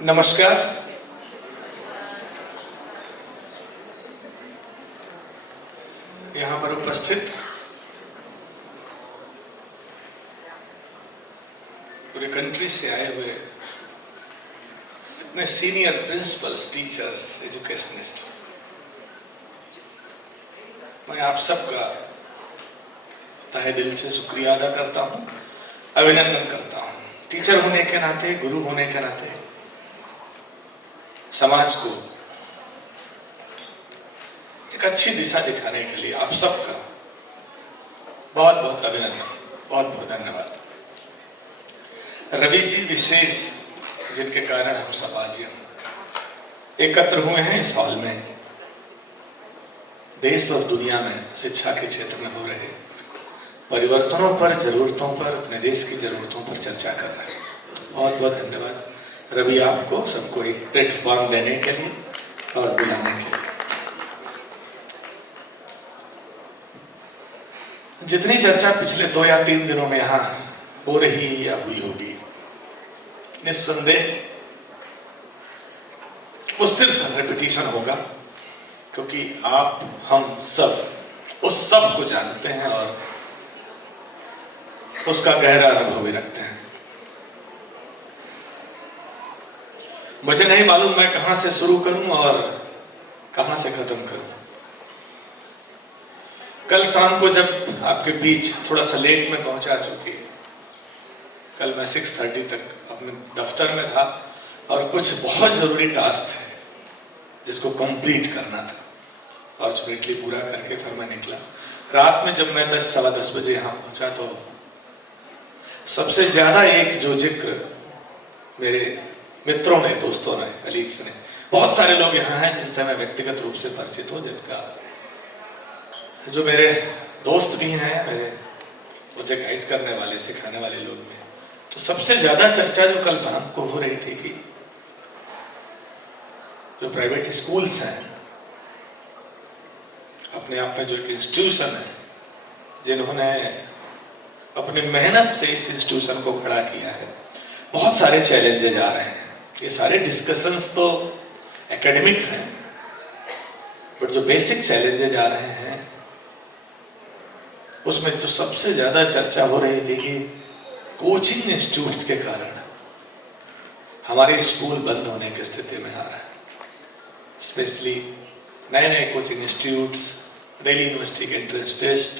नमस्कार। यहाँ पर उपस्थित पूरे कंट्री से आए हुए इतने सीनियर प्रिंसिपल्स, टीचर्स, एजुकेशनिस्ट, मैं आप सबका तहे दिल से शुक्रिया अदा करता हूँ, अभिनंदन करता हूँ। टीचर होने के नाते, गुरु होने के नाते समाज को एक अच्छी दिशा दिखाने के लिए आप सबका बहुत बहुत अभिनंदन, बहुत बहुत धन्यवाद। रवि जी विशेष, जिनके कारण हम सब आज एकत्र हुए हैं इस हॉल में, देश और दुनिया में शिक्षा के क्षेत्र में हो रहे परिवर्तनों पर, जरूरतों पर, अपने देश की जरूरतों पर चर्चा कर रहे हैं। बहुत बहुत धन्यवाद रवि, आपको सबको एक प्लेटफॉर्म देने के लिए और बुलाने के लिए। जितनी चर्चा पिछले 2 या 3 दिनों में यहाँ हो रही या हुई होगी, निस्संदेह वो सिर्फ रिपीटिशन होगा, क्योंकि आप हम सब उस सब को जानते हैं और उसका गहरा अनुभव भी रखते हैं। मुझे नहीं मालूम मैं कहां से शुरू करूं और कहां से खत्म करूं। कल शाम को जब आपके बीच थोड़ा सा लेट में पहुंचा, चुकी कल मैं 6:30 तक अपने दफ्तर में था और कुछ बहुत जरूरी टास्क थे जिसको कंप्लीट करना था, फॉर्चुनेटली पूरा करके फिर मैं निकला। रात में जब मैं 10, सवा 10 बजे यहाँ पहुंचा तो सबसे ज्यादा एक जो जिक्र मेरे मित्रों ने, दोस्तों ने, कलीग्स ने, बहुत सारे लोग यहाँ हैं जिनसे मैं व्यक्तिगत रूप से परिचित हूँ, जिनका जो मेरे दोस्त भी हैं, मेरे मुझे गाइड करने वाले, सिखाने वाले लोग भी हैं। तो सबसे ज्यादा चर्चा जो कल शाम को हो रही थी कि जो प्राइवेट स्कूल्स हैं, अपने आप में जो एक इंस्टीट्यूशन है, जिन्होंने अपनी मेहनत से इस इंस्टीट्यूशन को खड़ा किया है, बहुत सारे चैलेंजेस आ रहे हैं। ये सारे डिस्कशंस तो एकेडमिक हैं, बट जो बेसिक चैलेंजेस आ रहे हैं उसमें जो सबसे ज्यादा चर्चा हो रही थी कि कोचिंग इंस्टीट्यूट्स के कारण हमारे स्कूल बंद होने की स्थिति में आ रहा है। स्पेशली नए नए कोचिंग इंस्टीट्यूट्स, दिल्ली यूनिवर्सिटी के एंट्रेंस टेस्ट,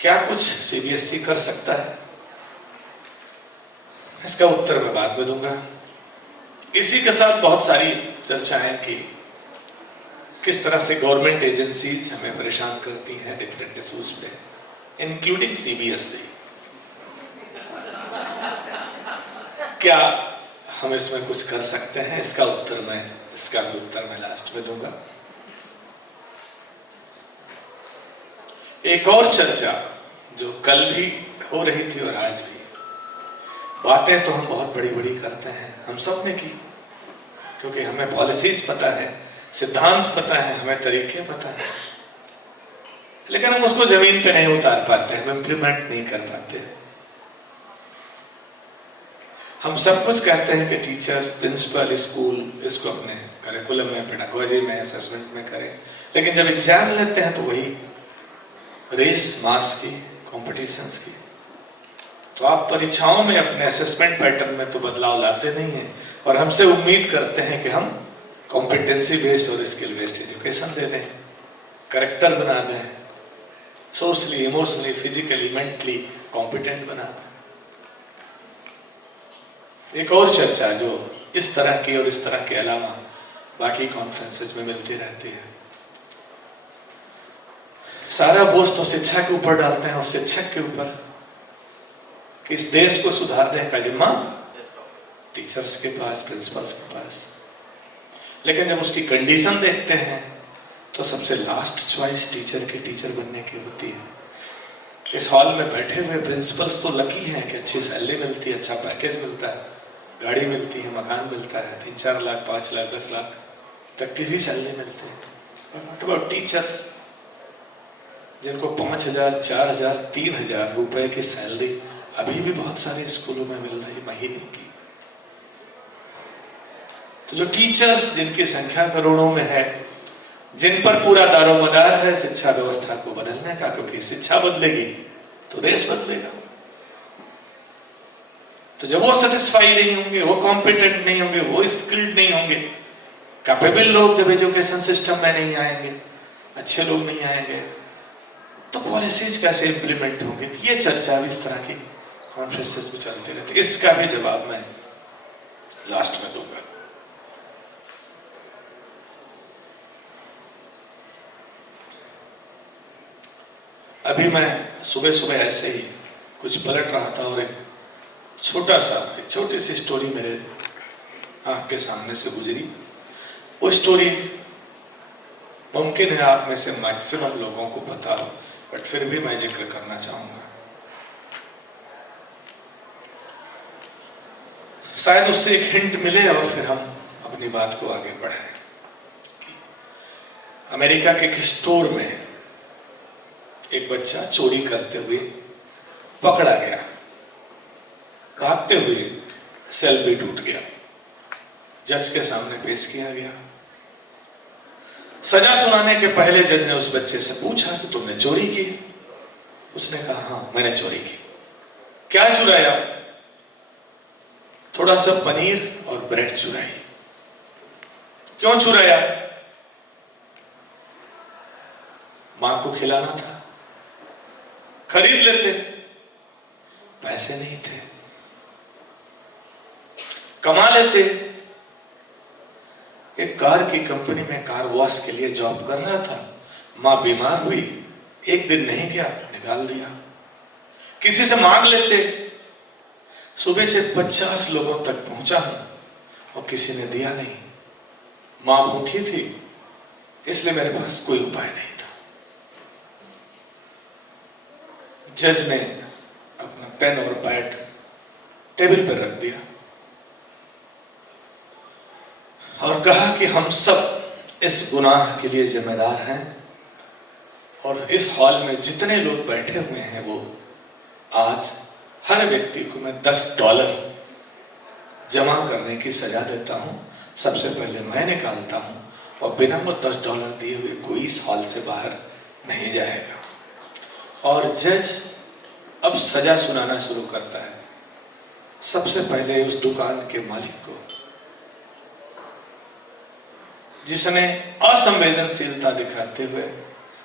क्या कुछ सीबीएसई कर सकता है? इसका उत्तर मैं बाद में दूंगा। इसी के साथ बहुत सारी चर्चाएं की किस तरह से गवर्नमेंट एजेंसीज हमें परेशान करती हैं डिफरेंट इश्यूज पे, इंक्लूडिंग सीबीएसई। क्या हम इसमें कुछ कर सकते हैं? इसका उत्तर मैं लास्ट में दूंगा। एक और चर्चा जो कल भी हो रही थी और आज भी, बातें तो हम बहुत बड़ी बड़ी करते हैं, हम सब ने की, क्योंकि हमें पॉलिसीज पता है, सिद्धांत पता है, हमें तरीके पता है, लेकिन हम उसको जमीन पे नहीं उतार पाते, हम इम्प्लीमेंट नहीं कर पाते। हम सब कुछ कहते हैं कि टीचर, प्रिंसिपल, स्कूल इसको अपने करिकुलम में, पेडागोजी में, असेसमेंट में करें, लेकिन जब एग्जाम लेते हैं तो वही रेस, मास की, कॉम्पिटिशन्स की। तो आप परीक्षाओं में अपने असेसमेंट पैटर्न में तो बदलाव लाते नहीं हैं और हमसे उम्मीद करते हैं कि हम कॉम्पिटेंसी बेस्ड और स्किल बेस्ड एजुकेशन दे दें, करेक्टर बना दें, socially, emotionally, physically, mentally competent बना दें। एक और चर्चा जो इस तरह की और इस तरह के अलावा बाकी कॉन्फ्रेंसेज में मिलती रहती है, सारा बोझ तो शिक्षा के ऊपर डालते हैं और शिक्षक के ऊपर कि इस देश को सुधारने का जिम्मा टीचर्स के पास, प्रिंसिपल्स के पास। लेकिन जब उसकी कंडीशन देखते हैं तो सबसे लास्ट चॉइस टीचर की, टीचर बनने की होती है। इस हॉल में बैठे हुए प्रिंसिपल्स तो लकी हैं कि अच्छी सैलरी मिलती है, अच्छा पैकेज मिलता है, गाड़ी मिलती है, मकान मिलता है, 3-4 लाख, 5 लाख, 10 लाख तक की भी सैलरी मिलती है। व्हाट अबाउट टीचर्स, जिनको 5,000, 4,000, 3,000 रुपए की सैलरी अभी भी बहुत सारे स्कूलों में मिल रही महीने की। तो जो टीचर्स जिनकी संख्या करोड़ों में है, जिन पर पूरा दारोमदार है शिक्षा व्यवस्था को बदलने का, क्योंकि शिक्षा बदलेगी तो देश बदलेगा। तो जब वो सेटिस्फाई नहीं होंगे, वो कॉम्पिटेंट नहीं होंगे, वो स्किल्ड नहीं होंगे, कैपेबल लोग जब एजुकेशन सिस्टम में नहीं आएंगे, अच्छे लोग नहीं आएंगे, तो पॉलिसीज कैसे इंप्लीमेंट होंगे। ये चर्चा भी इस तरह की कॉन्फ्रेंसेस में चलते रहते। इसका भी जवाब मैं लास्ट में दूंगा। अभी मैं सुबह सुबह ऐसे ही कुछ पलट रहा था और एक छोटी सी स्टोरी मेरे आंख के सामने से गुजरी। वो स्टोरी मुमकिन है आप में से मैक्सिमम लोगों को पता हो, बट फिर भी मैं जिक्र करना चाहूंगा। शायद उससे एक हिंट मिले और फिर हम अपनी बात को आगे बढ़ाएं। अमेरिका के एक स्टोर में एक बच्चा चोरी करते हुए पकड़ा गया। भागते हुए सेल भी टूट गया। जज के सामने पेश किया गया। सजा सुनाने के पहले जज ने उस बच्चे से पूछा कि तुमने चोरी की? उसने कहा हाँ मैंने चोरी की। क्या चुराया? थोड़ा सा पनीर और ब्रेड चुराई। क्यों चुराया? मां को खिलाना था, खरीद लेते, पैसे नहीं थे, कमा लेते। एक कार की कंपनी में कार वॉश के लिए जॉब कर रहा था, मां बीमार हुई, एक दिन नहीं गया, निकाल दिया। किसी से मांग लेते, सुबह से 50 लोगों तक पहुंचा हूं और किसी ने दिया नहीं। मां भूखी थी, इसलिए मेरे पास कोई उपाय नहीं था। जज ने अपना पेन और पैड टेबल पर रख दिया और कहा कि हम सब इस गुनाह के लिए जिम्मेदार हैं और इस हॉल में जितने लोग बैठे हुए हैं वो आज हर व्यक्ति को मैं $10 जमा करने की सजा देता हूं। सबसे पहले मैं निकालता हूं और बिना वो $10 दिए हुए कोई इस हॉल से बाहर नहीं जाएगा। और जज अब सजा सुनाना शुरू करता है। सबसे पहले उस दुकान के मालिक को, जिसने असंवेदनशीलता दिखाते हुए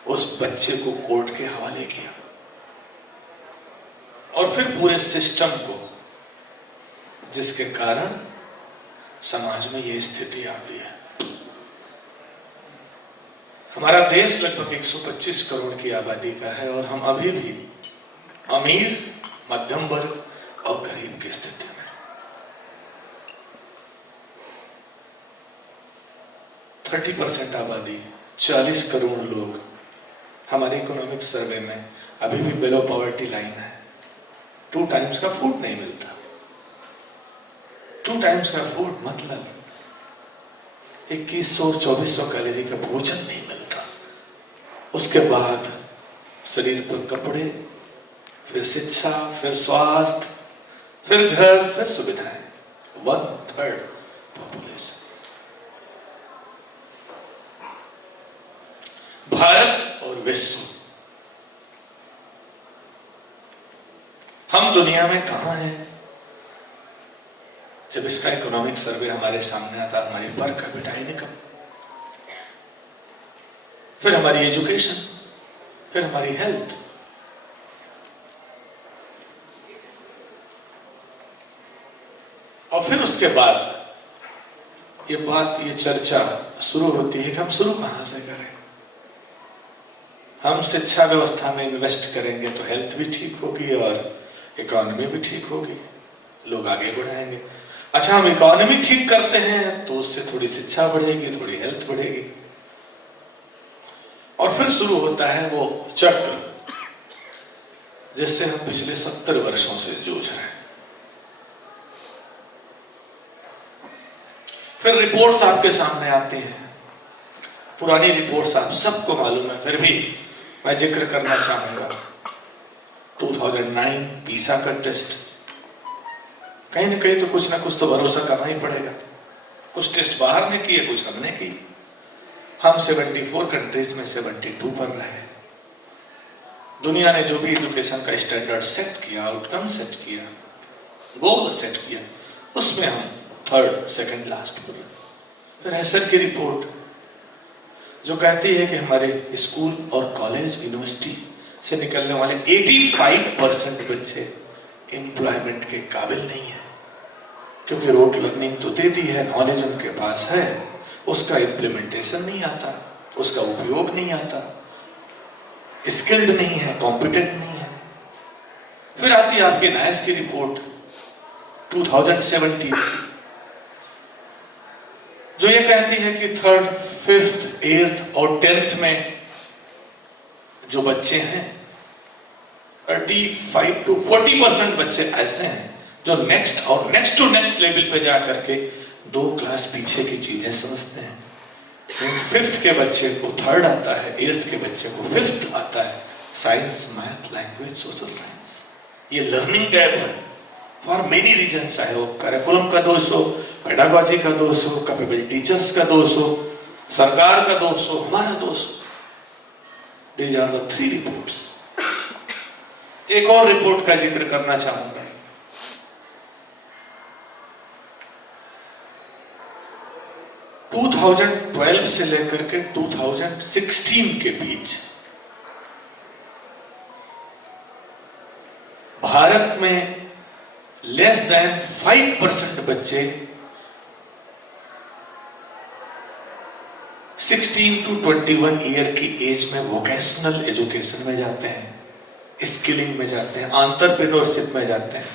उस बच्चे को कोर्ट के हवाले किया, और फिर पूरे सिस्टम को, जिसके कारण समाज में यह स्थिति आती है। हमारा देश लगभग 125 करोड़ की आबादी का है और हम अभी भी अमीर, मध्यम वर्ग और गरीब की स्थिति में। 30% आबादी, 40 करोड़ लोग हमारे इकोनॉमिक सर्वे में अभी भी बिलो पॉवर्टी लाइन है। 2 टाइम्स का फूड नहीं मिलता। 2 टाइम्स का फूड मतलब 2100-2400 कैलोरी का भोजन नहीं मिलता। उसके बाद शरीर पर कपड़े, फिर शिक्षा, फिर स्वास्थ्य, फिर घर, फिर सुविधाएं। 1/3 पॉपुलेशन। भारत और विश्व, हम दुनिया में कहां हैं? जब इसका इकोनॉमिक सर्वे हमारे सामने आता, हमारी पर कैपिटा इनकम, फिर हमारी एजुकेशन, फिर हमारी हेल्थ, और फिर उसके बाद ये चर्चा शुरू होती है कि हम शुरू कहां से करें। हम शिक्षा व्यवस्था में इन्वेस्ट करेंगे तो हेल्थ भी ठीक होगी और इकोनॉमी भी ठीक होगी, लोग आगे बढ़ाएंगे। अच्छा, हम इकोनॉमी ठीक करते हैं तो उससे थोड़ी शिक्षा बढ़ेगी, थोड़ी हेल्थ बढ़ेगी, और फिर शुरू होता है वो चक्र जिससे हम पिछले 70 वर्षों से जूझ रहे हैं। फिर रिपोर्ट्स आपके सामने आती हैं, पुरानी रिपोर्ट्स आप सबको मालूम है, फिर भी मैं जिक्र करना चाहूंगा। 2009 पीसा का टेस्ट, कहीं ना कहीं तो कुछ ना कुछ तो भरोसा करना ही पड़ेगा। कुछ टेस्ट बाहर ने किए, कुछ हमने की। हम 74 कंट्रीज में 72 पर रहे। दुनिया ने जो भी एजुकेशन का स्टैंडर्ड सेट किया, आउटकम सेट किया, गोल सेट किया, उसमें हम थर्ड सेकंड लास्ट पर रहे। फिर एसर की रिपोर्ट जो कहती है कि हमारे स्कूल और कॉलेज यूनिवर्सिटी से निकलने वाले 85% बच्चे एम्प्लॉयमेंट के काबिल नहीं है, क्योंकि रोड लर्निंग तो दे दी है, नॉलेज उनके पास है, उसका इम्प्लीमेंटेशन नहीं आता, उसका उपयोग नहीं आता, स्किल्ड नहीं है, कॉम्पिटेंट नहीं है। फिर आती है आपकी नाइस की रिपोर्ट 2017 जो ये कहती है कि थर्ड, फिफ्थ, एट्थ और 10th में जो बच्चे हैं 35 to 40% बच्चे ऐसे हैं जो नेक्स्ट और नेक्स्ट टू नेक्स्ट लेवल पे जा करके 2 क्लास पीछे की चीजें समझते हैं। फिफ्थ के बच्चे को थर्ड आता है, 8th के बच्चे को 5th आता है, science, math, language, social science. ये लर्निंग गैप है फॉर मेनी रीजन, चाहे वो करिकुलम का दोष हो, पेडागॉजी का दोष हो, कैपेबल टीचर्स का दोष हो, सरकार का दोष हो, हमारा दोष हो। These are the 3 reports. एक और रिपोर्ट का जिक्र करना चाहूंगा। 2012 से लेकर के 2016 के बीच भारत में लेस देन 5% बच्चे 16 to 21 ईयर की एज में वोकेशनल एजुकेशन में जाते हैं, स्किलिंग में जाते हैं, एंटरप्रेन्योरशिप में जाते हैं।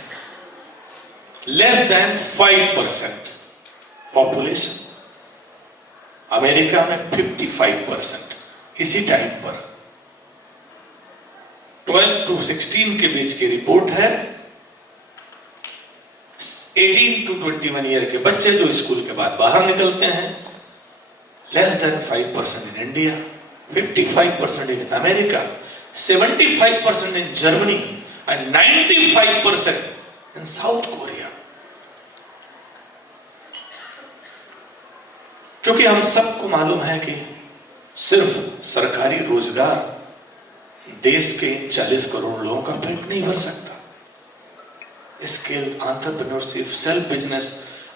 Less than 5% population. अमेरिका में 55%। इसी टाइम पर 12 to 16 के बीच की रिपोर्ट है। 18 to 21 ईयर के बच्चे जो स्कूल के बाद बाहर निकलते हैं, less than 5% in India, 55% in America, 75% in Germany and 95% in south Korea. क्योंकि हम सबको मालूम है कि सिर्फ सरकारी रोजगार देश के 40 करोड़ लोगों का पेट नहीं भर सकता। स्किल, एंटरप्रेन्योरशिप, सेल्फ बिजनेस,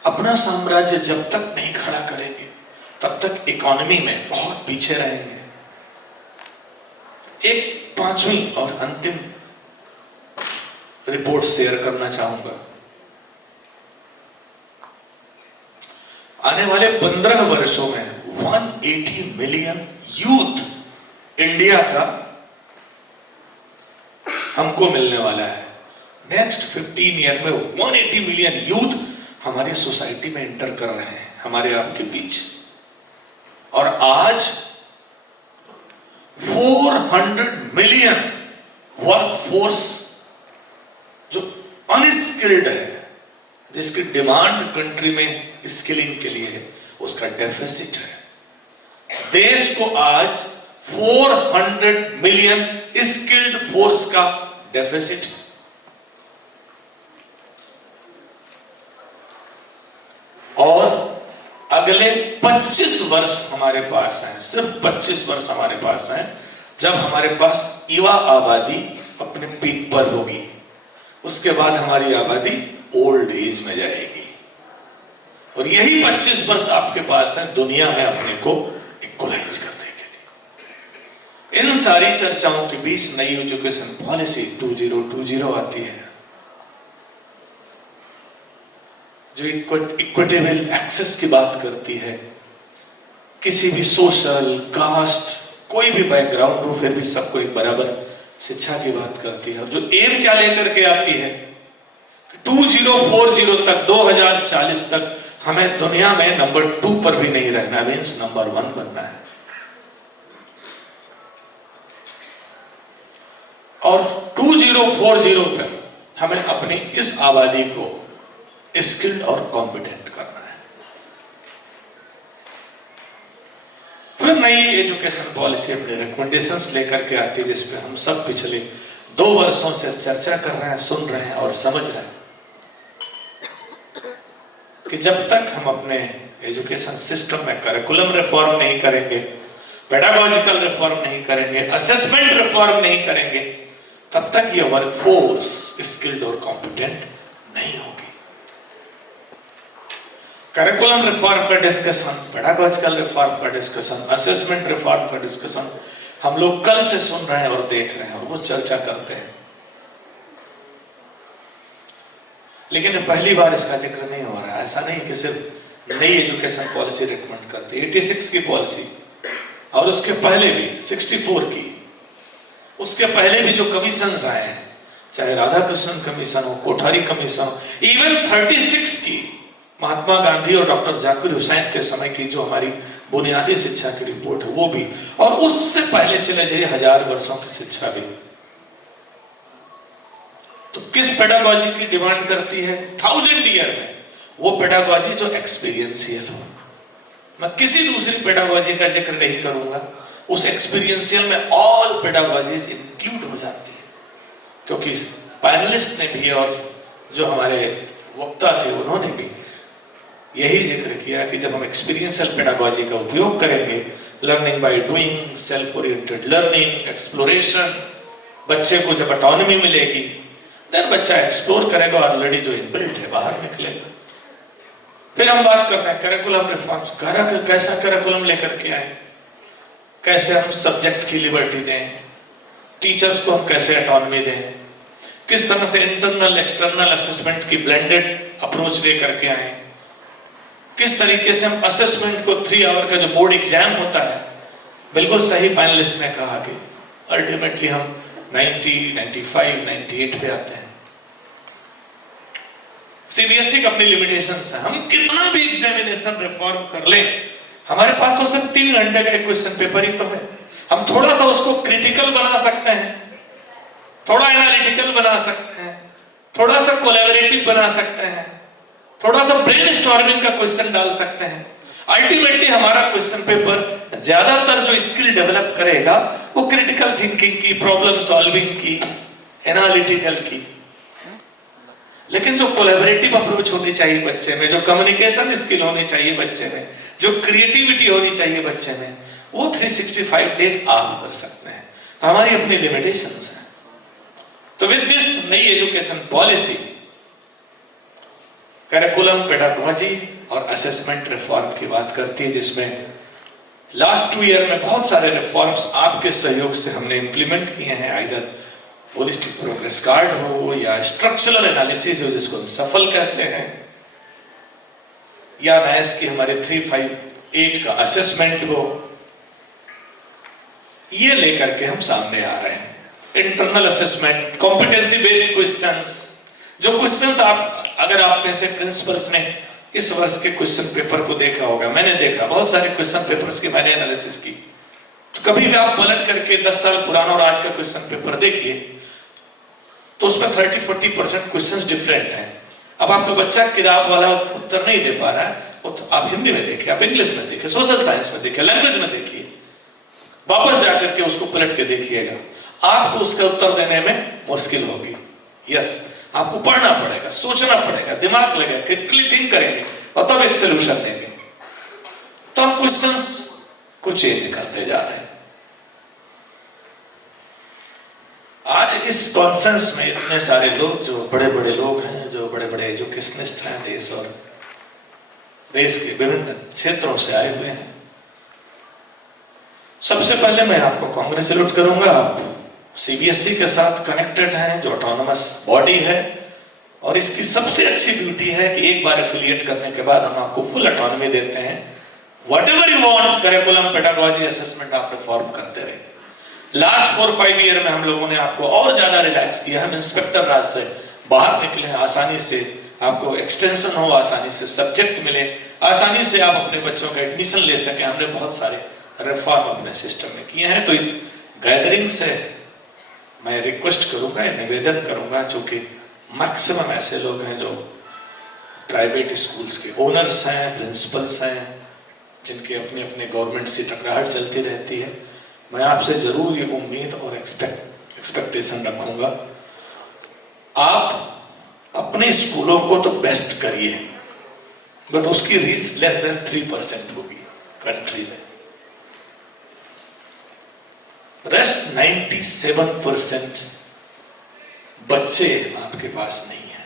अपना साम्राज्य जब तक नहीं खड़ा करेंगे तब तक इकोनॉमी में बहुत पीछे रहेंगे। एक 5वीं और अंतिम रिपोर्ट शेयर करना चाहूंगा। आने वाले 15 वर्षों में 180 मिलियन यूथ इंडिया का हमको मिलने वाला है। नेक्स्ट 15 ईयर में 180 मिलियन यूथ हमारी सोसाइटी में एंटर कर रहे हैं, हमारे आपके बीच। और आज 400 मिलियन वर्कफोर्स जो अनस्किल्ड है, जिसकी डिमांड कंट्री में स्किलिंग के लिए है, उसका डेफिसिट है। देश को आज 400 मिलियन स्किल्ड फोर्स का डेफिसिट है। और अगले 25 वर्ष हमारे पास हैं, सिर्फ 25 वर्ष हमारे पास हैं, जब हमारे पास युवा आबादी अपने पीक पर होगी। उसके बाद हमारी आबादी ओल्ड एज में जाएगी। और यही 25 वर्ष आपके पास है दुनिया में अपने को इक्वलाइज करने के लिए। इन सारी चर्चाओं के बीच नई एजुकेशन पॉलिसी 2020 आती है, जो इक्विटेबल एक्सेस की बात करती है। किसी भी सोशल, कास्ट, कोई भी बैकग्राउंड हो, फिर भी सबको एक बराबर शिक्षा की बात करती है। और जो एम क्या लेकर के आती है, 2040 तक, 2040 तक हमें दुनिया में नंबर 2 पर भी नहीं रहना, मींस नंबर 1 बनना है। और 2040 तक हमें अपनी इस आबादी को स्किल्ड और कॉम्पिटेंट करना है। फिर नई एजुकेशन पॉलिसी अपने रिकमेंडेशंस लेकर के आती है, जिसपे हम सब पिछले 2 वर्षों से चर्चा कर रहे हैं, सुन रहे हैं और समझ रहे हैं। कि जब तक हम अपने एजुकेशन सिस्टम में करिकुलम रिफॉर्म नहीं करेंगे, पेडागॉजिकल रिफॉर्म नहीं करेंगे, असेसमेंट रिफॉर्म नहीं करेंगे, तब तक ये वर्कफोर्स स्किल्ड और कॉम्पिटेंट नहीं होगी। करिकुलम रिफॉर्म का डिस्कशन, पेडागॉजिकल रिफॉर्म का डिस्कशन, असेसमेंट रिफॉर्म का डिस्कशन हम लोग कल से सुन रहे हैं और देख रहे हैं और वो चर्चा करते हैं, लेकिन पहली बार इसका जिक्र नहीं हो रहा है। ऐसा नहीं कि सिर्फ नई एजुकेशन पॉलिसी रिकमेंड करती है, 86 की पॉलिसी और उसके पहले भी 64 की, उसके पहले भी जो कमीशंस आए हैं, चाहे राधाकृष्णन कमीशन हो, कोठारी कमीशन हो, इवन 36 की महात्मा गांधी और डॉक्टर जाकिर हुसैन के समय की जो हमारी बुनियादी शिक्षा की रिपोर्ट है वो भी, और उससे पहले चले जाइए 1000 वर्षों की शिक्षा भी। तो किस पेडागॉजी की डिमांड करती है 1000 ईयर में? वो पेडागॉजी जो एक्सपीरियंशियल हो। मैं किसी दूसरी पेडागॉजी का जिक्र नहीं करूंगा, उस एक्सपीरियंशियल में ऑल पेडागॉजीज इंक्लूड हो जाती है, क्योंकि पैनलिस्ट ने भी और जो हमारे वक्ता थे उन्होंने भी यही जिक्र किया कि जब हम एक्सपीरियंशियल पेडागॉजी का उपयोग करेंगे, learning by doing, self oriented learning, exploration, बच्चे को जब ऑटोनॉमी मिलेगी, देन बच्चा एक्सप्लोर करेगा, ऑलरेडी जो इनबिल्ट है बाहर निकलेगा। फिर हम बात करते हैं करिकुलम रिफॉर्म्स, कैसा करिकुलम लेकर के आए, कैसे हम सब्जेक्ट की लिबर्टी दें, टीचर्स को हम कैसे ऑटोनॉमी दें, किस तरह से इंटरनल एक्सटर्नल असेसमेंट की ब्लेंडेड अप्रोच ले करके आए, किस तरीके से हम असेसमेंट को 3 आवर का जो बोर्ड एग्जाम होता है, बिल्कुल सही पैनलिस्ट ने कहा कि अल्टीमेटली हम 90, 95, 98 पे आते हैं। सीबीएसई का अपनी लिमिटेशंस है, हम कितना भी एग्जामिनेशन रिफॉर्म कर लें, हमारे पास तो सिर्फ 3 घंटे का एक क्वेश्चन पेपर ही तो है। हम थोड़ा सा उसको क्रिटिकल बना सकते हैं, थोड़ा एनालिटिकल बना सकते हैं, थोड़ा सा कोलैबोरेटिव बना सकते हैं, थोड़ा सा ब्रेनस्टॉर्मिंग का क्वेश्चन डाल सकते हैं। अल्टीमेटली हमारा क्वेश्चन पेपर ज्यादातर जो स्किल डेवलप करेगा वो क्रिटिकल थिंकिंग की, प्रॉब्लम सॉल्विंग की, एनालिटिकल की। लेकिन जो कोलैबोरेटिव अप्रोच होनी चाहिए बच्चे में, जो कम्युनिकेशन स्किल होनी चाहिए बच्चे में, जो क्रिएटिविटी होनी चाहिए बच्चे में, वो 365 डेज आप कर सकते हैं। तो हमारी अपनी लिमिटेशंस हैं। तो विद दिस नई एजुकेशन पॉलिसी, करिकुलम, पेडागॉजी और असेसमेंट रिफॉर्म की बात करती है, जिसमें लास्ट 2 ईयर में बहुत सारे रिफॉर्म्स आपके सहयोग से हमने इंप्लीमेंट किए हैं, आइदर होलिस्टिक प्रोग्रेस कार्ड हो या स्ट्रक्चरल एनालिसिस हो जिसको हम सफल कहते हैं, या नैस की हमारे 358 का असेसमेंट हो, ये लेकर के हम सामने आ रहे हैं। Internal assessment, competency based questions, जो क्वेश्चंस अगर आप में से प्रिंसिपल्स ने इस वर्ष के क्वेश्चन पेपर को देखा होगा, मैंने देखा बहुत सारे क्वेश्चन पेपर्स की मैंने एनालिसिस की, तो कभी भी आप पलट करके 10 साल पुराना और आज का क्वेश्चन पेपर देखिए तो उसमें 30-40% क्वेश्चंस डिफरेंट हैं। अब आपका बच्चा किताब वाला उत्तर नहीं दे पा रहा है, तो आप हिंदी में देखिए, आप इंग्लिश में देखिए, सोशल साइंस में देखिए, लैंग्वेज में देखिए, वापस जाकर के उसको पलट के देखिएगा, आपको उसका उत्तर देने में मुश्किल होगी। यस, आपको पढ़ना पड़ेगा, सोचना पड़ेगा, दिमाग लगेगा, क्रिटिकली थिंक करेंगे और तब एक सोल्यूशन देंगे। तो हम क्वेश्चंस को चेंज करते जा रहे हैं। आज इस कॉन्फ्रेंस में इतने सारे लोग, जो बड़े बड़े लोग हैं, जो बड़े बड़े एजुकेशनिस्ट हैं देश और देश के विभिन्न क्षेत्रों से आए हुए हैं, सबसे पहले मैं आपको कांग्रेचुलेट करूंगा। आप सीबीएसई के साथ कनेक्टेड हैं, जो ऑटोनोमस बॉडी है, और इसकी सबसे अच्छी ब्यूटी है कि एक बार एफिलिएट करने के बाद हम आपको फुल ऑटोनॉमी देते हैं। Whatever you want, curriculum, pedagogy, assessment आप रिफॉर्म करते रहे। लास्ट 4-5 ईयर में हम लोगों ने आपको और ज्यादा रिलैक्स किया। हम इंस्पेक्टर राज से बाहर निकले हैं, आसानी से आपको एक्सटेंशन हो, आसानी से सब्जेक्ट मिले, आसानी से आप अपने बच्चों का एडमिशन ले सके। हमने बहुत सारे रिफॉर्म अपने सिस्टम में किए हैं। तो इस गैदरिंग से मैं रिक्वेस्ट करूंगा, निवेदन करूंगा, चूंकि मैक्सिमम ऐसे लोग हैं जो प्राइवेट स्कूल्स के ओनर्स हैं, प्रिंसिपल्स हैं, जिनके अपने अपने गवर्नमेंट से टकराहट चलती रहती है। मैं आपसे जरूर ये उम्मीद और एक्सपेक्टेशन रखूंगा, आप अपने स्कूलों को तो बेस्ट करिए, बट उसकी रीच लेस देन 3% होगी कंट्री में। रेस्ट 97% बच्चे आपके पास नहीं है।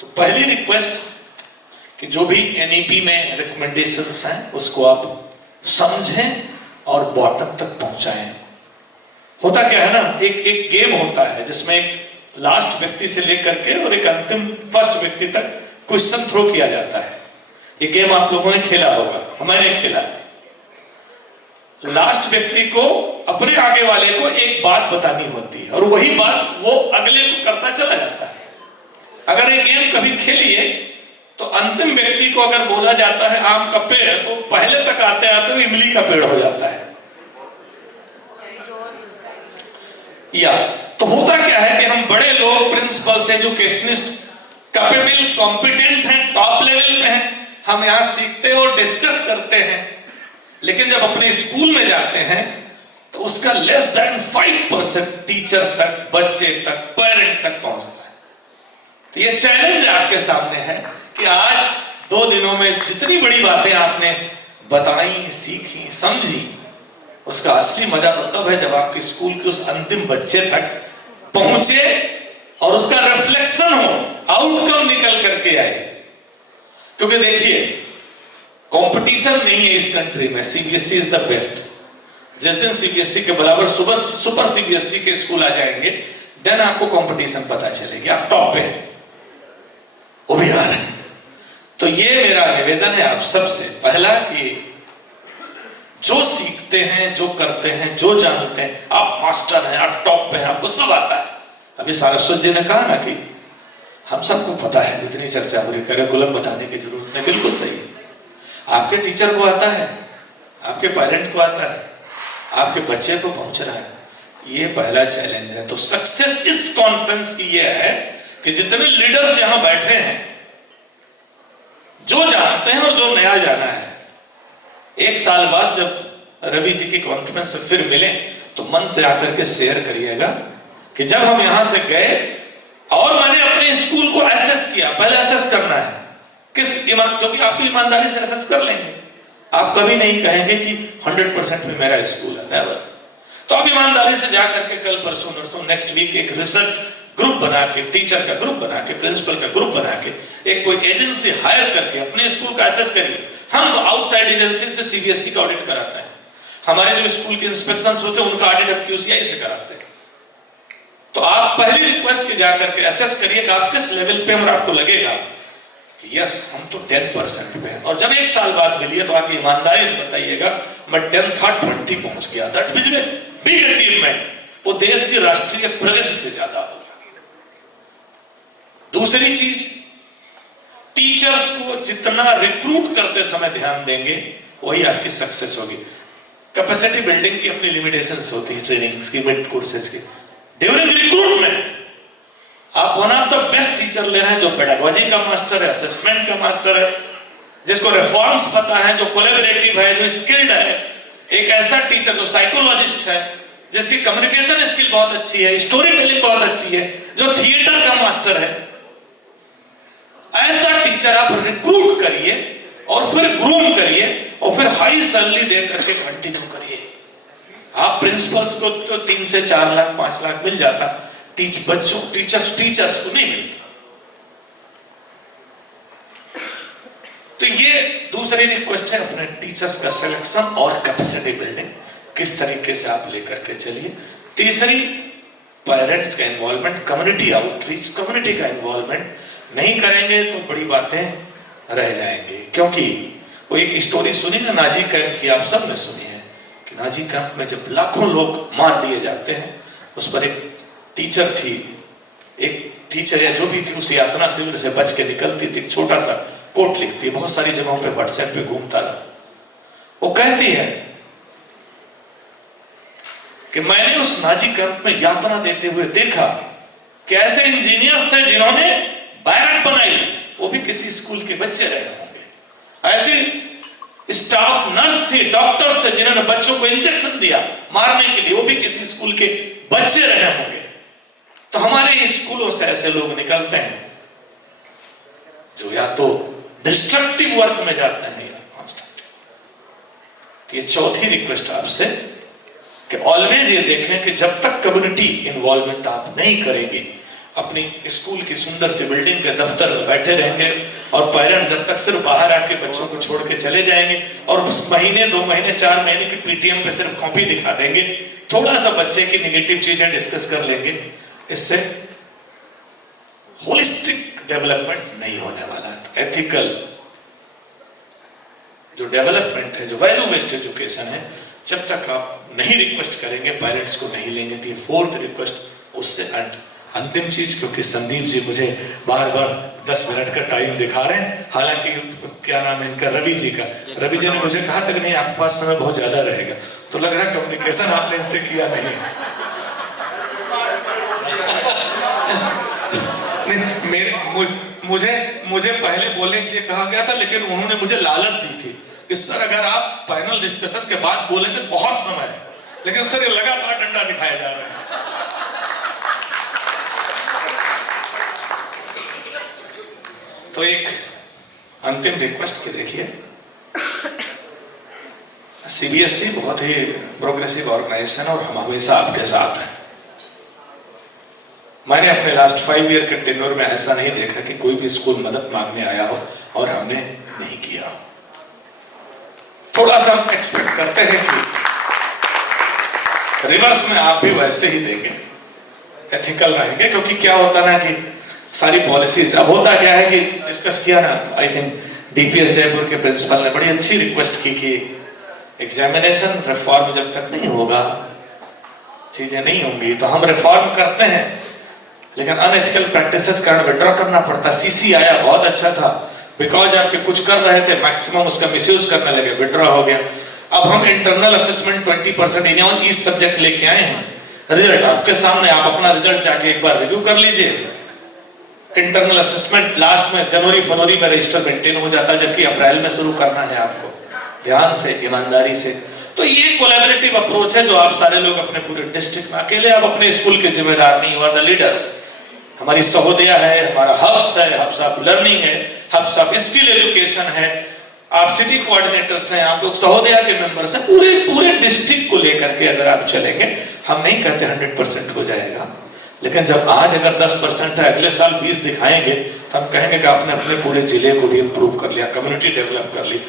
तो पहली रिक्वेस्ट कि जो भी एनईपी में रिकमेंडेशंस हैं उसको आप समझें और बॉटम तक पहुंचाएं। होता क्या है ना, एक गेम होता है जिसमें एक लास्ट व्यक्ति से लेकर के और एक अंतिम फर्स्ट व्यक्ति तक क्वेश्चन थ्रो किया जाता है। ये गेम आप लोगों ने खेला होगा, मैंने खेला है। लास्ट व्यक्ति को अपने आगे वाले को एक बात बतानी होती है और वही बात वो अगले को करता चला जाता है। अगर ये गेम कभी खेलिए तो अंतिम व्यक्ति को अगर बोला जाता है आम का पेड़, तो पहले तक आते आते वो इमली का पेड़ हो जाता है। या तो होता क्या है कि हम बड़े लोग, प्रिंसिपल्स, एजुकेशनिस्ट, कैपेबल, कॉम्पिटेंट हैं, टॉप लेवल पे हैं, हम यहां सीखते हैं और डिस्कस करते हैं। लेकिन जब अपने स्कूल में जाते हैं तो उसका लेस देन 5% टीचर तक, बच्चे तक, पेरेंट तक पहुंचता है। तो ये चैलेंज आपके सामने है कि आज 2 दिनों में जितनी बड़ी बातें आपने बताई, सीखी, समझी, उसका असली मजा तो तब है जब आपके स्कूल के उस अंतिम बच्चे तक पहुंचे और उसका रिफ्लेक्शन हो, आउटकम निकल करके आए। क्योंकि देखिए, कंपटीशन नहीं है इस कंट्री में, सीबीएसई इज द बेस्ट। जिस दिन सीबीएसई के बराबर सुपर सीबीएसई के स्कूल आ जाएंगे, देन आपको कंपटीशन पता चलेगी, आप टॉप पे, वो भी आ रहे हैं। तो ये मेरा निवेदन है आप सबसे, पहला कि जो सीखते हैं, जो करते हैं, जो जानते हैं, आप मास्टर हैं, आप टॉप पे हैं, आपको सब आता है। अभी सारस्वत जी ने कहा ना कि हम सबको पता है, जितनी चर्चा हो रही, करिकुलम बताने की जरूरत नहीं, बिल्कुल सही है। आपके टीचर को आता है, आपके पेरेंट को आता है, आपके बच्चे को पहुंच रहा है। ये पहला चैलेंज है। तो सक्सेस इस कॉन्फ्रेंस की ये है कि जितने लीडर्स यहां बैठे हैं, जो जानते हैं और जो नया जाना है, 1 साल बाद जब रवि जी की कॉन्फ्रेंस से फिर मिले तो मन से आकर के शेयर करिएगा कि जब हम यहां से गए और मैंने अपने स्कूल को एसेस किया। पहले एसेस करना है क्योंकि आप ईमानदारी से एसेस कर लेंगे, आप कभी नहीं कहेंगे कि 100% में मेरा स्कूल है, नेवर। तो आप ईमानदारी से जाकर के कल, परसों, नरसों, नेक्स्ट वीक एक रिसर्च ग्रुप बना के, टीचर का ग्रुप बना के, प्रिंसिपल का ग्रुप बना के, एक कोई एजेंसी हायर करके अपने स्कूल का एसेस करिए। हम आउटसाइड एजेंसी से सीबीएसई का ऑडिट कराते हैं। हमारे जो स्कूल के इंस्पेक्शन होते हैं उनका ऑडिट हम क्यूसीआई से कराते हैं। तो आप पहली रिक्वेस्ट की जाकर के एसेस करिए कि आप किस लेवल पे, और आपको लगेगा कि यस हम तो 10% पे हैं। और जब 1 साल बाद मिलिए तो आके ईमानदारी से बताइएगा मैं 10 था 20 पहुंच गया। That is big achievement. वो देश की राष्ट्रीय प्रगति से ज्यादा होगा। दूसरी चीज, टीचर्स को जितना रिक्रूट करते समय ध्यान देंगे वही आपकी सक्सेस होगी। कैपेसिटी बिल्डिंग की अपनी लिमिटेशंस होती है, ट्रेनिंग्स की, मिड कोर्सेज की। ड्यूरिंग रिक्रूटमेंट आप one of the best teacher ले रहे हैं जो पेडागोजी का मास्टर है, असेसमेंट का मास्टर है, जिसको रिफॉर्म्स पता है, जो कोलैबोरेटिव है, जो स्किल्ड है। एक ऐसा टीचर जो साइकोलॉजिस्ट है, जिसकी कम्युनिकेशन स्किल बहुत अच्छी है, स्टोरी टेलिंग बहुत अच्छी है, जो थिएटर का मास्टर है, ऐसा टीचर आप रिक्रूट करिए और फिर ग्रूम करिए और फिर हाई सैलरी दे करके कंटिन्यू करिए। आप प्रिंसिपल्स को तो 3 से 4 लाख 5 लाख मिल जाता, टीचर्स को नहीं मिलता। तो ये दूसरी रिक्वेस्ट है, अपने टीचर्स का सिलेक्शन और कैपेसिटी बिल्डिंग किस तरीके से आप लेकर के चलिए। तीसरी, पेरेंट्स का इन्वॉल्वमेंट, कम्युनिटी आउटरीच, कम्युनिटी का इन्वॉल्वमेंट नहीं करेंगे तो बड़ी बातें रह जाएंगी। क्योंकि वो एक स्टोरी सुनी ना नाजी कैंप की, आप सब ने सुनी है कि नाजी कैंप में जब लाखों लोग मार दिए जाते हैं, उस पर एक टीचर थी, एक टीचर या जो भी थी, उस यातना शिविर से बच के निकलती थी, छोटा सा कोट लिखती है, बहुत सारी जगहों पे व्हाट्सएप पे घूमता रहा। वो कहती है कि मैंने उस नाजी कैंप में यातना देते हुए देखा कि ऐसे इंजीनियर्स थे जिन्होंने बैरक बनाई, वो भी किसी स्कूल के बच्चे रहे होंगे। ऐसी स्टाफ नर्स थी, डॉक्टर्स थे जिन्होंने बच्चों को इंजेक्शन दिया मारने के लिए, वो भी किसी स्कूल के बच्चे रहे होंगे। तो हमारे स्कूलों से ऐसे लोग निकलते हैं जो या तो डिस्ट्रक्टिव वर्क में जाते हैं या कॉन्स्ट्रक्टिव। ये चौथी रिक्वेस्ट आपसे कि ऑलवेज ये देखें कि जब तक कम्युनिटी इन्वॉल्वमेंट आप नहीं करेंगे, अपनी स्कूल की सुंदर सी बिल्डिंग के दफ्तर में बैठे रहेंगे और पेरेंट्स जब तक सिर्फ बाहर आके बच्चों को छोड़ के चले जाएंगे और उस महीने 2 महीने 4 महीने की पीटीएम पे सिर्फ कॉपी दिखा देंगे, थोड़ा सा बच्चे की नेगेटिव चीजें डिस्कस कर लेंगे, इससे होलिस्टिक डेवलपमेंट नहीं होने वाला है। एथिकल जो डेवलपमेंट है, जो वैल्यू बेस्ड एजुकेशन है, जब तक आप नहीं रिक्वेस्ट करेंगे, पेरेंट्स को नहीं लेंगे, तो ये फोर्थ रिक्वेस्ट। उससे अंतिम चीज, क्योंकि संदीप जी मुझे बार बार 10 मिनट का टाइम दिखा रहे हैं, हालांकि क्या नाम है इनका, रवि जी का, रवि जी ने मुझे कहा था कि नहीं आपके पास समय बहुत ज्यादा रहेगा, तो लग रहा है कम्युनिकेशन आपने इनसे किया नहीं। मुझे पहले बोलने के लिए कहा गया था, लेकिन उन्होंने मुझे लालच दी थी कि सर अगर आप फाइनल डिस्कशन के बाद बोलेंगे बहुत समय है, लेकिन सर ये लगातार डंडा दिखाया जा रहा है। तो एक अंतिम रिक्वेस्ट की देखिए, सीबीएसई बहुत ही प्रोग्रेसिव ऑर्गेनाइजेशन और हम हमेशा आपके साथ हैं। मैंने अपने लास्ट 5 ईयर के टेन्योर में ऐसा नहीं देखा कि कोई भी स्कूल मदद मांगने आया हो और हमने नहीं किया। थोड़ा सा हम एक्सपेक्ट करते हैं कि रिवर्स में आप भी वैसे ही देंगे, एथिकल रहेंगे, क्योंकि क्या होता ना कि सारी पॉलिसीज, अब होता क्या है कि डिस्कस किया ना, आई थिंक डीपीएस जयपुर के प्रिंसिपल ने बड़ी अच्छी रिक्वेस्ट की कि एग्जामिनेशन रिफॉर्म जब तक नहीं होगा, चीजें नहीं होंगी, तो हम रिफॉर्म करते हैं लेकिन अनएथिकल प्रैक्टिसेस कारण विड्रॉ करना पड़ता। सीसी आया, बहुत अच्छा था, बिकॉज आपके कुछ कर रहे थे, मैक्सिमम उसका मिसयूज करने लगे, विड्रॉ हो गया। अब हम internal assessment 20% in each subject लेके आए हैं, रिजल्ट आपके सामने, आप अपना रिजल्ट जाके एक बार रिव्यू कर लीजिए। इंटरनल असेसमेंट लास्ट में जनवरी फरवरी में रजिस्टर मेंटेन हो जाता है, जबकि अप्रैल में शुरू करना है आपको, ध्यान से, ईमानदारी से। तो ये कोलैबोरेटिव अप्रोच है जो आप सारे लोग अपने पूरे डिस्ट्रिक्ट में, अकेले आप अपने स्कूल के जिम्मेदार नहीं, यू आर द लीडर्स। हमारी सहोदया है, हमारा हब्स है, हब्स ऑफ लर्निंग है, हब्स ऑफ स्किल एजुकेशन है, आप सिटी कोऑर्डिनेटर्स हैं, आप लोग सहोदया के मेंबर्स हैं, पूरे डिस्ट्रिक्ट को लेकर के अगर आप चलेंगे, हम नहीं कहते 100% हो जाएगा, लेकिन जब आज अगर 10% है, अगले साल 20 दिखाएंगे, तो हम कहेंगे कि आपने अपने पूरे जिले को भी इंप्रूव कर लिया, कम्युनिटी डेवलप कर ली,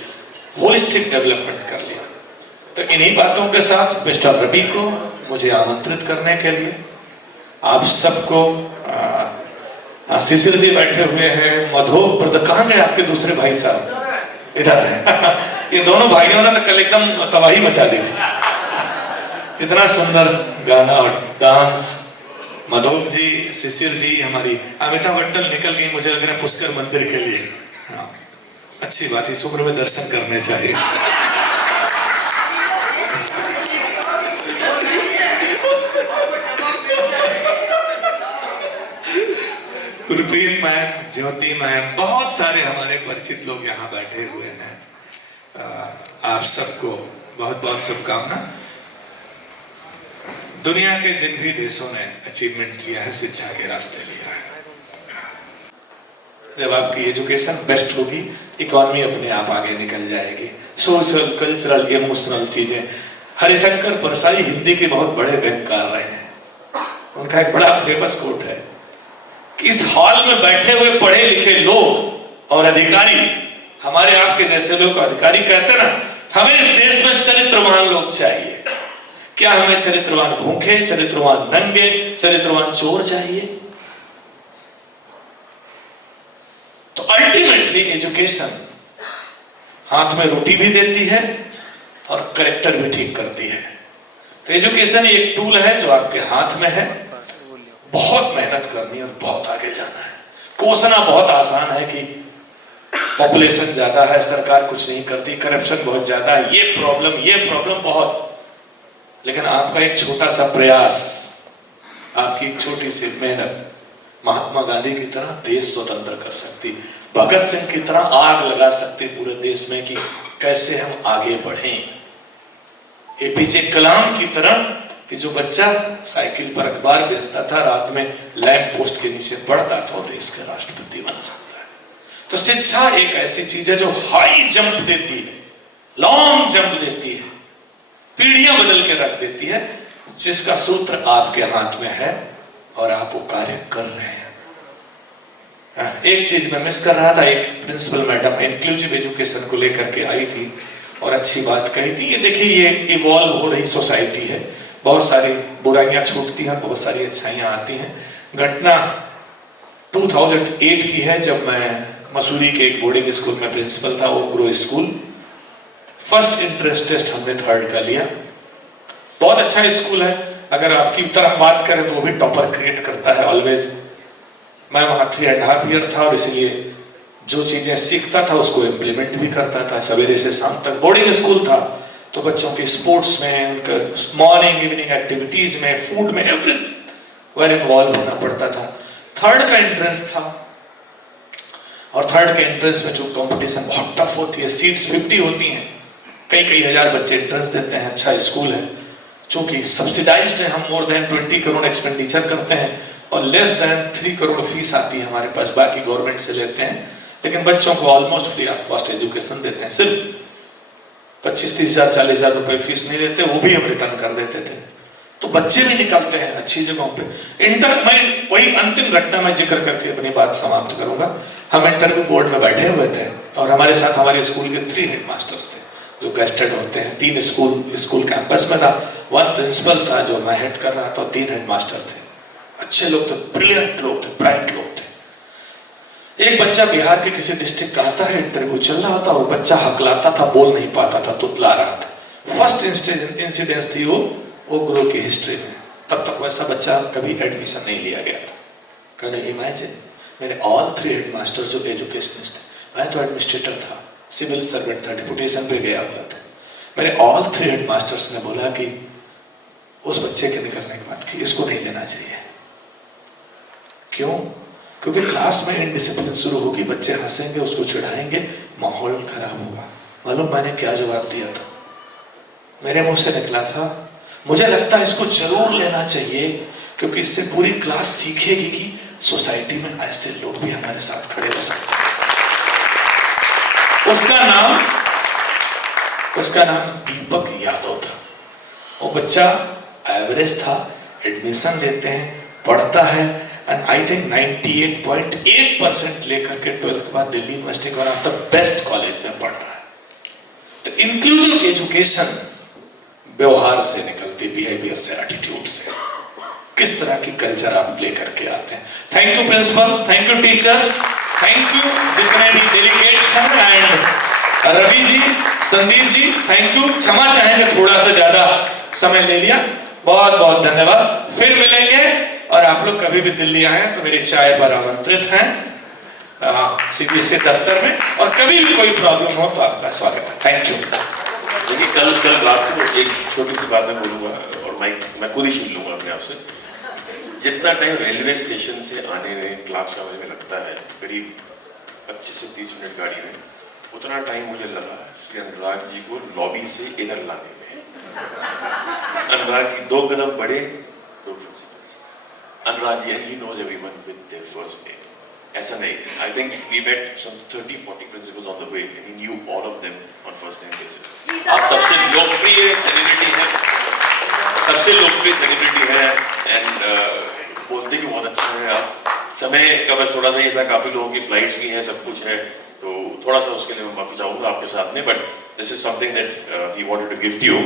होलिस्टिक डेवलपमेंट कर लिया। तो इन्हीं बातों के साथ मिस्टर रवि को मुझे आमंत्रित करने के लिए, आप सबको, शिशिर जी बैठे हुए हैं, मधु कहाँ गए आपके दूसरे भाई साहब, इधर है। ये दोनों भाइयों ने तो कल एकदम तबाही मचा दी थी, इतना सुंदर गाना और डांस। मधोक जी, शिशिर जी, हमारी अमिताभ बच्चन निकल गई, मुझे लग रहा है पुष्कर मंदिर के लिए। हाँ, अच्छी बात, इस उम्र में दर्शन करने चाहिए। गुरप्रीत मैम, ज्योति मैम, बहुत सारे हमारे परिचित लोग यहाँ बैठे हुए हैं। आप सबको बहुत बहुत शुभकामना। दुनिया के जिन भी देशों ने अचीवमेंट किया है, शिक्षा के रास्ते लिया है, जब आपकी एजुकेशन बेस्ट होगी, इकोनॉमी अपने आप आगे निकल जाएगी। सोशल, कल्चरल, इमोशनल चीजें, हरिशंकर परसाई हिंदी के बहुत बड़े बैंककार रहे हैं, उनका एक बड़ा फेमस कोट है कि इस हॉल में बैठे हुए पढ़े लिखे लोग और अधिकारी, हमारे आपके जैसे लोग अधिकारी कहते ना, हमें इस देश में चरित्रवान लोग चाहिए। क्या हमें चरित्रवान भूखे, चरित्रवान नंगे, चरित्रवान चोर चाहिए? तो अल्टीमेटली एजुकेशन हाथ में रोटी भी देती है और करेक्टर भी ठीक करती है। तो एजुकेशन एक टूल है जो आपके हाथ में है, बहुत मेहनत करनी है और बहुत आगे जाना है। कोसना बहुत आसान है कि पॉपुलेशन ज्यादा है, सरकार कुछ नहीं करती, करप्शन बहुत ज्यादा है, ये प्रॉब्लम बहुत, लेकिन आपका एक छोटा सा प्रयास, आपकी एक छोटी सी मेहनत महात्मा गांधी की तरह देश स्वतंत्र कर सकती, भगत सिंह की तरह आग लगा सकती पूरे देश में कि कैसे हम आगे बढ़ें, एपीजे कलाम की तरह कि जो बच्चा साइकिल पर अखबार बेचता था, रात में लैंप पोस्ट के नीचे पढ़ता था, देश का राष्ट्रपति बन सकता है। तो शिक्षा एक ऐसी चीज है जो हाई जंप देती है, लॉन्ग जंप देती है, पीढ़ियां बदल के रख देती है, जिसका सूत्र आपके हाथ में है और आप वो कार्य कर रहे हैं। एक चीज मैं मिस कर रहा था, एक प्रिंसिपल मैडम इंक्लूसिव एजुकेशन को लेकर के आई थी और अच्छी बात कही थी। ये देखिए, ये इवॉल्व हो रही सोसाइटी है, बहुत सारी बुराइयां छूटती हैं, बहुत सारी अच्छाइयां आती हैं। घटना 2008 की है, जब मैं मसूरी के एक बोर्डिंग स्कूल में प्रिंसिपल था, वो grow school. First entrance test हमने 3rd का लिया। बहुत अच्छा स्कूल है, अगर आपकी तरफ बात करें तो वो भी टॉपर क्रिएट करता है ऑलवेज। मैं वहां 3.5 ईयर था और इसलिए जो चीजें सीखता था उसको इम्प्लीमेंट भी करता था। सवेरे से शाम तक बोर्डिंग स्कूल था, तो बच्चों के स्पोर्ट्स में, उनका मॉर्निंग इवनिंग एक्टिविटीज में, फूड में, एवरीवेयर इन्वॉल्व होना पड़ता था। 3rd का एंट्रेंस था और 3rd के एंट्रेंस में जो कंपटीशन बहुत टफ होती है, सीट्स 50 होती हैं, कई हजार बच्चे एंट्रेंस देते हैं। अच्छा स्कूल है, चूंकि सब्सिडाइज्ड है, हम मोर देन 20 करोड़ एक्सपेंडिचर करते हैं और लेस देन 3 करोड़ फीस आती है हमारे पास, बाकी गवर्नमेंट से लेते हैं, लेकिन बच्चों को almost free of cost education देते हैं। सिर्फ 25-30 हजार 40 हजार रुपए फीस नहीं देते, वो भी हम रिटर्न कर देते थे। तो बच्चे भी निकलते हैं अच्छी जगहों पे। मैं वही अंतिम घटना में जिक्र करके अपनी बात समाप्त करूंगा। हम इंटरव्यू बोर्ड में बैठे हुए थे और हमारे साथ हमारे स्कूल के 3 हेडमास्टर्स थे जो गेस्टेड होते हैं। 3 स्कूल कैंपस में था, 1 प्रिंसिपल था जो मैं हेड कर रहा था, 3 हेडमास्टर थे। अच्छे लोग थे, ब्रिलियंट लोग थे, ब्राइट लोग थे। एक बच्चा बिहार के किसी डिस्ट्रिक्ट का आता है, इंटरव्यू चल रहा था और बच्चा हकलाता था, बोल नहीं पाता था, तुतला रहा था। फर्स्ट इंसिडेंस थी वो ग्रो की हिस्ट्री में। तब तक वैसा बच्चा कभी एडमिशन नहीं लिया गया था। कैन यू इमेजिन, मेरे ऑल 3 हेडमास्टर जो एजुकेशनिस्ट थे, मैं तो एडमिनिस्ट्रेटर था, सिविल सर्वेंट था, डिपुटेशन पे गया हुआ था। मेरे ऑल 3 हेडमास्टर्स ने बोला कि उस बच्चे के निकलने के बाद कि इसको नहीं लेना चाहिए। क्यों? क्योंकि क्लास में इनडिसिप्लिन शुरू होगी, बच्चे हंसेंगे, उसको चिढ़ाएंगे, माहौल खराब होगा। मालूम मैंने क्या जवाब दिया था? मेरे मुंह से निकला था, मुझे लगता है इसको जरूर लेना चाहिए, क्योंकि इससे पूरी क्लास सीखेगी कि सोसाइटी में ऐसे लोग भी हमारे साथ खड़े हो सकते हैं। उसका नाम दीपक यादव था। वो बच्चा एवरेज था, एडमिशन लेते हैं, पढ़ता है, एंड आई थिंक 98.8% लेकर के 12th के बाद दिल्ली यूनिवर्सिटी का one of the best college में पढ़ रहा है। तो इंक्लूसिव एजुकेशन व्यवहार से निकलती, बिहेवियर से, एटीट्यूड से। किस तरह की कल्चर आप लेकर के आते हैं। Thank you principal, thank you teachers, thank you जितने भी डेलीगेट्स हैं, and Ravi ji, Sandeep ji, thank you. क्षमा चाहेंगे थोड़ा सा ज्यादा समय ले लिया, बहुत बहुत धन्यवाद। फिर मिलेंगे, और आप लोग कभी भी दिल्ली आए तो मेरी चाय पर आमंत्रित हैं CBSE दफ्तर में, और कभी भी कोई प्रॉब्लम हो तो आपका स्वागत है। Thank you. देखिए, कल रात को एक छोटी सी बात मैं बोलूँगा और मैं खुद ही छीन लूँगा अपने आप से। जितना टाइम रेलवे स्टेशन से आने में क्लास का मुझे लगता है, करीब 25 से 30 मिनट गाड़ी में, उतना टाइम मुझे लगा श्री अनुराग जी को लॉबी से इधर लाने में। अनुराग जी 2 कदम बढ़े, 2 principals. Anurag ji, and he knows everyone with their first name. ऐसा नहीं, I think we met some 30-40 principals on the way and he knew all of them on first name basis. आप सबसे लोकप्रिय सेलिब्रिटी हैं, and बोलते कि बहुत अच्छा है आप। समय का बस थोड़ा सा ये था, काफी लोगों की फ्लाइट्स भी हैं, सब कुछ है, तो थोड़ा सा उसके लिए मैं माफी चाहूँगा आपके साथ में, but this is something that we wanted to gift you.